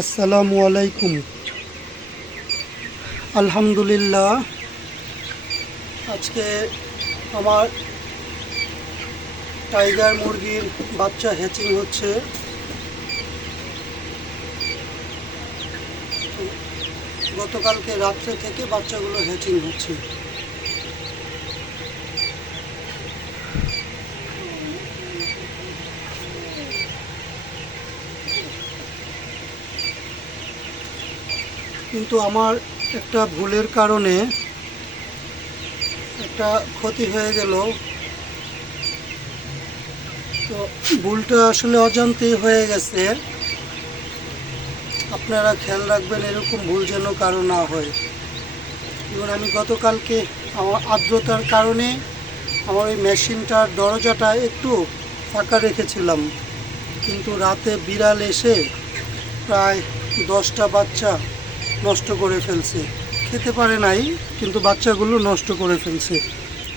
আসসালামু আলাইকুম। আলহামদুলিল্লাহ, আজকে আমার টাইগার মুরগির বাচ্চা হ্যাচিং হচ্ছে। গতকালকে রাত্রে থেকে বাচ্চাগুলো হ্যাচিং হচ্ছে। কিন্তু আমার একটা ভুলের কারণে একটা ক্ষতি হয়ে গেল। তো ভুলটা আসলে অজান্তেই হয়ে গেছে। আপনারা খেয়াল রাখবেন, এরকম ভুল যেন কারও না হয়। যেমন আমি গতকালকে আমার আর্দ্রতার কারণে আমার ওই মেশিনটার দরজাটা একটু ফাঁকা রেখেছিলাম। কিন্তু রাতে বিড়াল এসে প্রায় দশটা বাচ্চা নষ্ট করে ফেলছে। খেতে পারে নাই, কিন্তু বাচ্চাগুলো নষ্ট করে ফেলছে।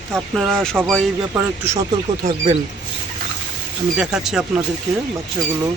তা আপনারা সবাই এই ব্যাপারে একটু সতর্ক থাকবেন। আমি দেখাচ্ছি আপনাদেরকে বাচ্চাগুলো।